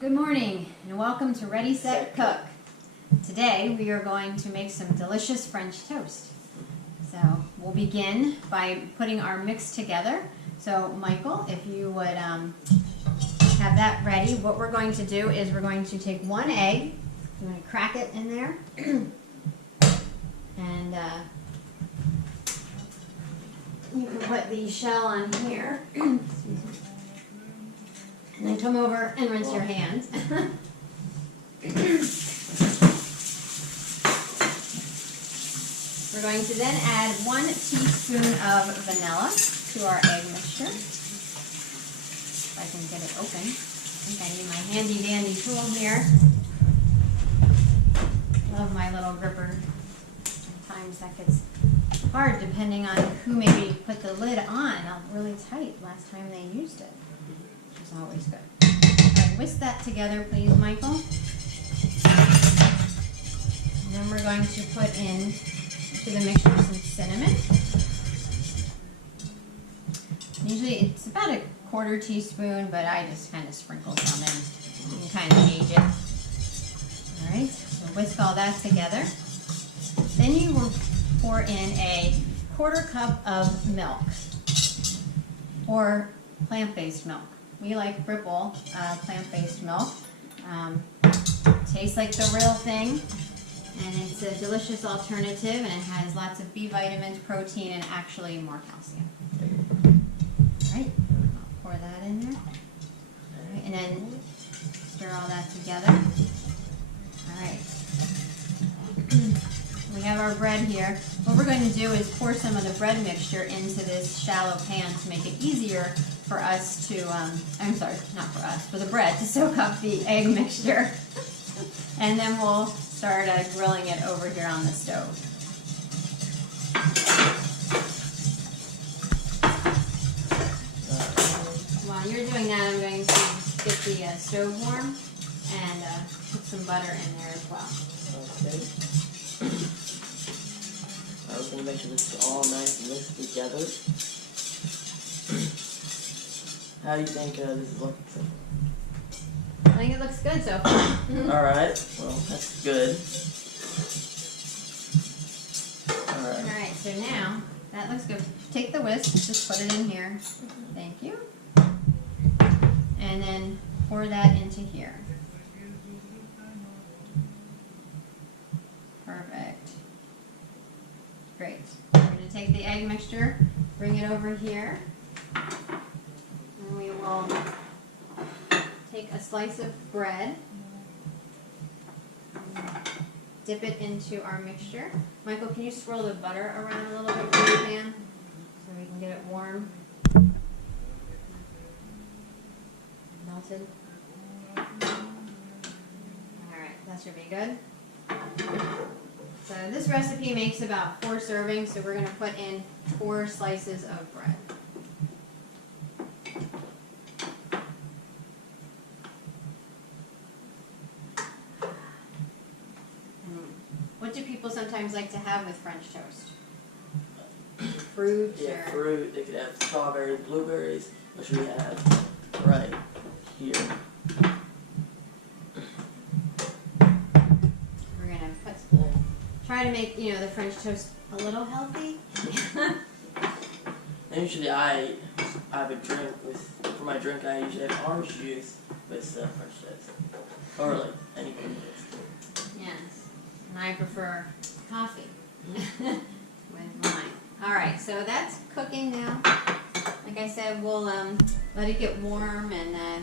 Good morning and welcome to Ready, Set, Cook. Today we are going to make some delicious French toast. So we'll begin by putting our mix together. So Michael, if you would have that ready, what we're going to do is we're going to take one egg, I'm going to crack it in there, and you can put the shell on here. And then come over and rinse your hands. We're going to then add 1 teaspoon of vanilla to our egg mixture. If I can get it open. I think I need my handy dandy tool here. Love my little gripper. Sometimes that gets hard depending on who maybe put the lid on really tight last time they used it. Always good. Right, whisk that together, please, Michael. And then we're going to put in to the mixture some cinnamon. Usually it's about a 1/4 teaspoon, but I just kind of sprinkle some in. You can kind of gauge it. All right, so whisk all that together. Then you will pour in a 1/4 cup of milk or plant-based milk. We like Ripple plant-based milk. Tastes like the real thing, and it's a delicious alternative, and it has lots of B vitamins, protein, and actually more calcium. All right, I'll pour that in there. All right, and then stir all that together. All right. We have our bread here. What we're going to do is pour some of the bread mixture into this shallow pan to make it easier for us to, I'm sorry, not for us, for the bread to soak up the egg mixture. And then we'll start grilling it over here on the stove. While you're doing that, I'm going to get the stove warm and put some butter in there as well. Okay. I was going to make sure this is all nice and mixed together. How do you think this is looking so far? I think it looks good so far. Alright, well, that's good. Alright, so now, that looks good. Take the whisk, just put it in here. Thank you. And then pour that into here. Perfect. Great. We're going to take the egg mixture, bring it over here. And we will take a slice of bread, dip it into our mixture. Michael, can you swirl the butter around a little bit in the pan so we can get it warm? Melted. Alright, that should be good. So this recipe makes about 4 servings, so we're going to put in 4 slices of bread. What do people sometimes like to have with French toast? Fruit? Yeah, or fruit. They could have strawberries, blueberries, which we have right here. We're going to try to make, the French toast a little healthy. And usually I have a drink for my drink I usually have orange juice with French toast. Or like any kind of toast. Yes. And I prefer coffee with mine. Alright, so that's cooking now. Like I said, we'll let it get warm and a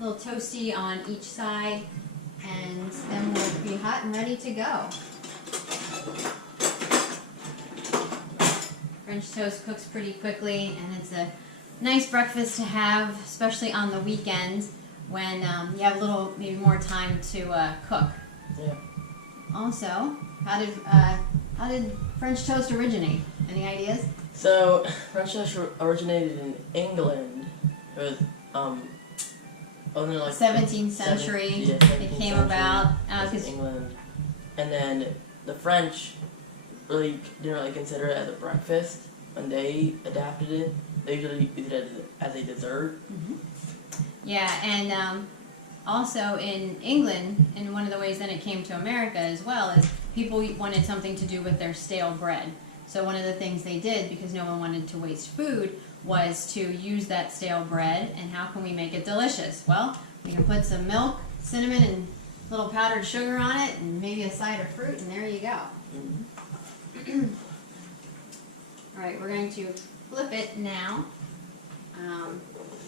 little toasty on each side, and then we'll be hot and ready to go. French toast cooks pretty quickly, and it's a nice breakfast to have, especially on the weekends when you have a little, maybe more time to cook. Yeah. Also, how did French toast originate? Any ideas? So French toast originated in England. It was only like 17th century. It came about because England, and then the French didn't really consider it as a breakfast. When they adapted it, they usually use it as a dessert. Yeah, and also in England, and one of the ways that it came to America as well, is people wanted something to do with their stale bread. So one of the things they did, because no one wanted to waste food, was to use that stale bread, and how can we make it delicious? Well, we can put some milk, cinnamon, and a little powdered sugar on it, and maybe a side of fruit, and there you go. All right, we're going to flip it now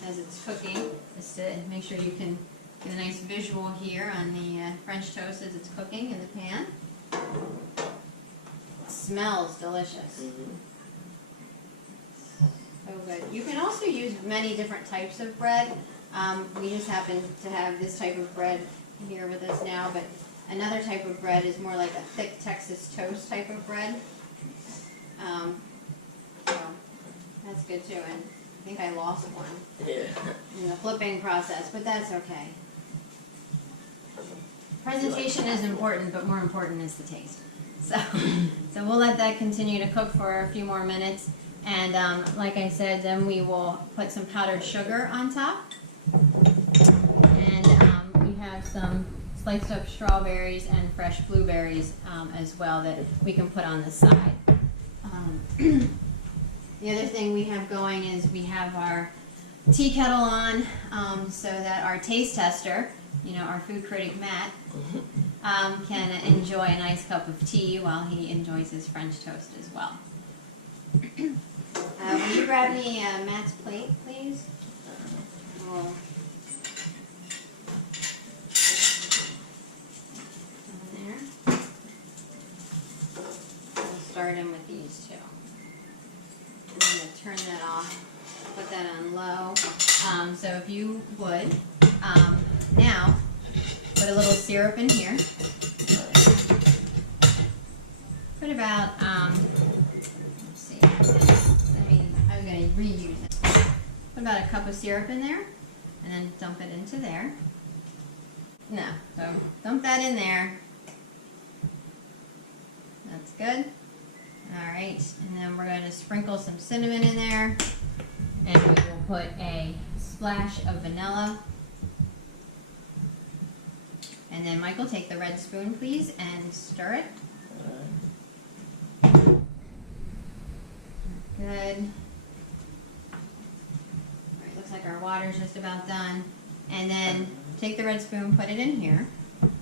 as it's cooking, just to make sure you can get a nice visual here on the French toast as it's cooking in the pan. It smells delicious. So good. You can also use many different types of bread. We just happen to have this type of bread here with us now, but another type of bread is more like a thick Texas toast type of bread. So that's good too, and I think I lost one in the flipping process, but that's okay. Presentation is important, but more important is the taste. So we'll let that continue to cook for a few more minutes, and like I said, then we will put some powdered sugar on top, and we have some sliced up strawberries and fresh blueberries as well that we can put on the side. The other thing we have going is we have our tea kettle on so that our taste tester, our food critic Matt, can enjoy a nice cup of tea while he enjoys his French toast as well. Will you grab me Matt's plate, please? There. We'll start in with these two. I'm going to turn that off, put that on low. So if you would, now put a little syrup in here. Put about, let's see, I was going to reuse it. Put about a cup of syrup in there, and then dump it into there. No, so dump that in there. That's good. Alright, and then we're going to sprinkle some cinnamon in there, and we will put a splash of vanilla. And then Michael, take the red spoon please and stir it. Good. Alright, looks like our water's just about done. And then take the red spoon, put it in here.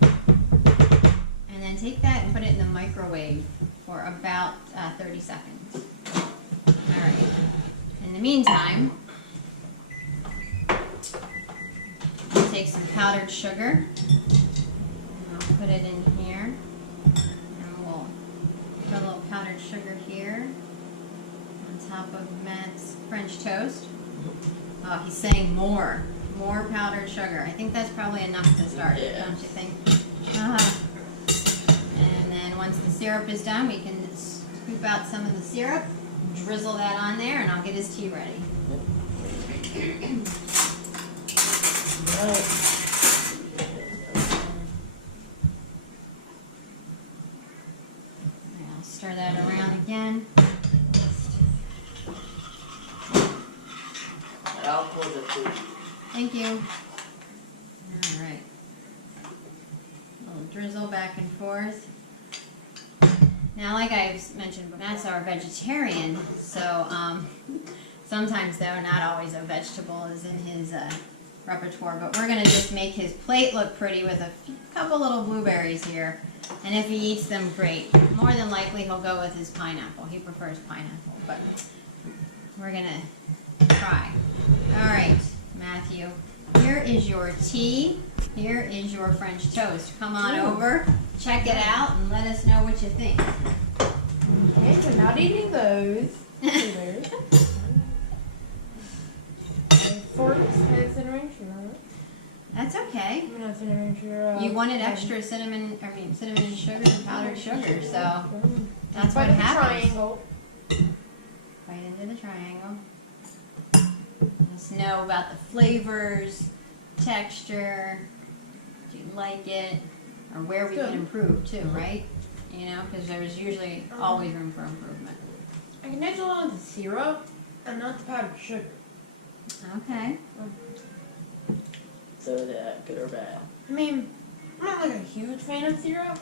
And then take that and put it in the microwave for about 30 seconds. Alright. In the meantime, we'll take some powdered sugar. And I'll put it in here. And we'll put a little powdered sugar here on top of Matt's French toast. Oh, he's saying more powdered sugar. I think that's probably enough to start, don't you think? And then once the syrup is done, we can scoop out some of the syrup, drizzle that on there, and I'll get his tea ready. I'll stir that around again. I'll pour the food. Thank you. All right. A little drizzle back and forth. Now, like I've mentioned, Matt's our vegetarian, so sometimes, though, not always a vegetable is in his repertoire, but we're going to just make his plate look pretty with a couple little blueberries here, and if he eats them, great. More than likely, he'll go with his pineapple. He prefers pineapple, but we're going to try. All right, Matthew, here is your tea. Here is your French toast. Come on over, check it out, and let us know what you think. Okay, so not eating those. Forks has cinnamon sugar. That's okay. Not cinnamon sugar. You wanted extra cinnamon and sugar and powdered sugar, so that's what Bite happens. triangle. Bite into the triangle. Let us know about the flavors, texture, do you like it, or where we can improve too, right? Because there's usually always room for improvement. I can handle on the syrup and not the powdered sugar. Okay. So is that good or bad? I mean, I'm not like a huge fan of syrup.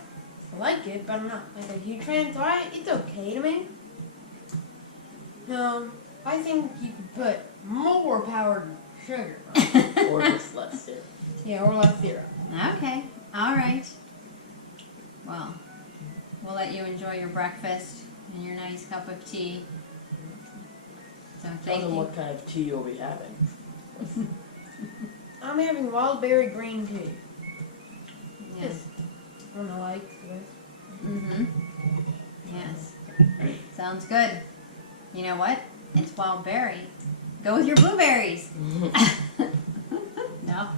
I like it, but I'm not like a huge fan, so it's okay to me. I think you could put more powdered sugar on it. Or just less syrup? Yeah, or less syrup. Okay, all right. Well, we'll let you enjoy your breakfast and your nice cup of tea. So Tell thank them you. what kind of tea you'll be having. I'm having wild berry green tea. Yes. I don't know, like this. Mm-hmm. Yes. Sounds good. You know what? It's wild berry. Go with your blueberries. No.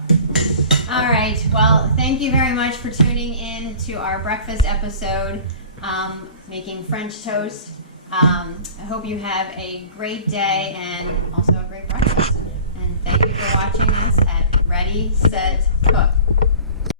All right. Well, thank you very much for tuning in to our breakfast episode, making French toast. I hope you have a great day and also a great breakfast. And thank you for watching us at Ready, Set, Cook.